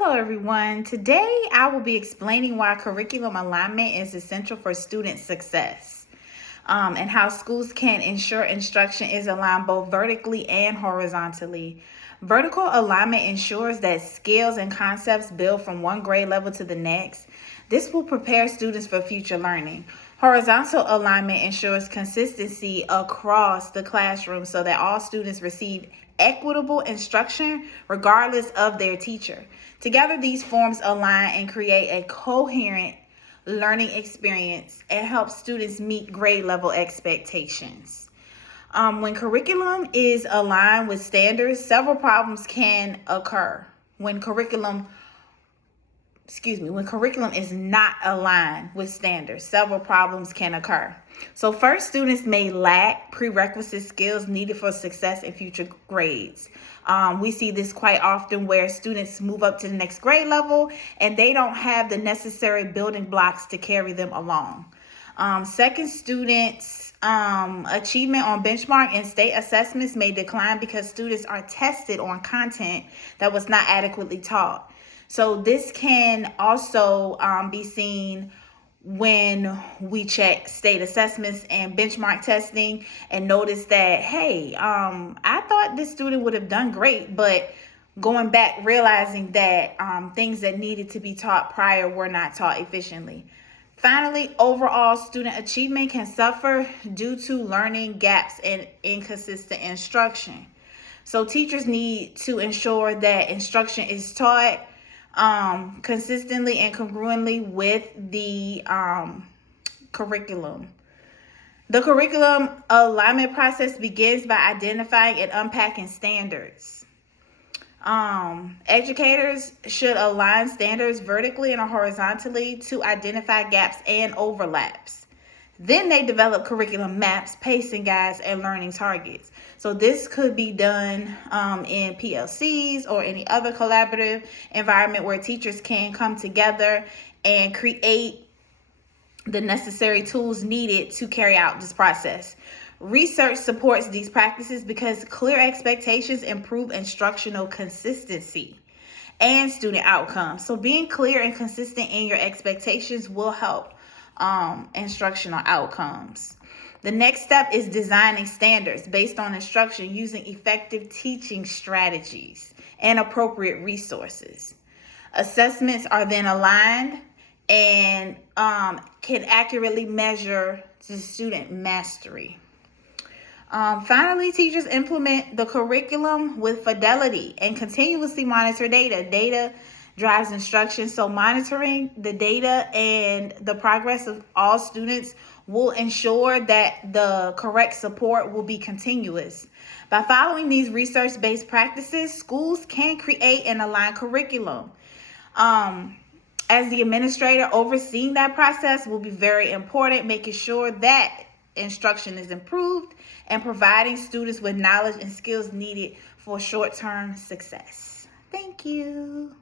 Hello everyone. Today I will be explaining why curriculum alignment is essential for student success and how schools can ensure instruction is aligned both vertically and horizontally. Vertical alignment ensures that skills and concepts build from one grade level to the next. This will prepare students for future learning. Horizontal alignment ensures consistency across the classroom so that all students receive equitable instruction regardless of their teacher. Together, these forms align and create a coherent learning experience and help students meet grade level expectations. When curriculum is aligned with standards, several problems can occur. When curriculum is not aligned with standards, several problems can occur. So first, students may lack prerequisite skills needed for success in future grades. We see this quite often where students move up to the next grade level and they don't have the necessary building blocks to carry them along. Second, students' achievement on benchmark and state assessments may decline because students are tested on content that was not adequately taught. So this can also be seen when we check state assessments and benchmark testing and notice that, hey, I thought this student would have done great, but going back, realizing that things that needed to be taught prior were not taught efficiently. Finally, overall student achievement can suffer due to learning gaps and inconsistent instruction. So teachers need to ensure that instruction is taught consistently and congruently with the curriculum. The curriculum alignment process begins by identifying and unpacking standards. Educators should align standards vertically and horizontally to identify gaps and overlaps. Then they develop curriculum maps, pacing guides, and learning targets. So this could be done in PLCs or any other collaborative environment where teachers can come together and create the necessary tools needed to carry out this process. Research supports these practices because clear expectations improve instructional consistency and student outcomes. So being clear and consistent in your expectations will help instructional outcomes. The next step is designing standards based on instruction using effective teaching strategies and appropriate resources. Assessments are then aligned and can accurately measure the student mastery. Finally, teachers implement the curriculum with fidelity and continuously monitor data. Data drives instruction, so monitoring the data and the progress of all students will ensure that the correct support will be continuous. By following these research-based practices, schools can create and align curriculum. As the administrator, overseeing that process will be very important, making sure that instruction is improved and providing students with knowledge and skills needed for short-term success. Thank you.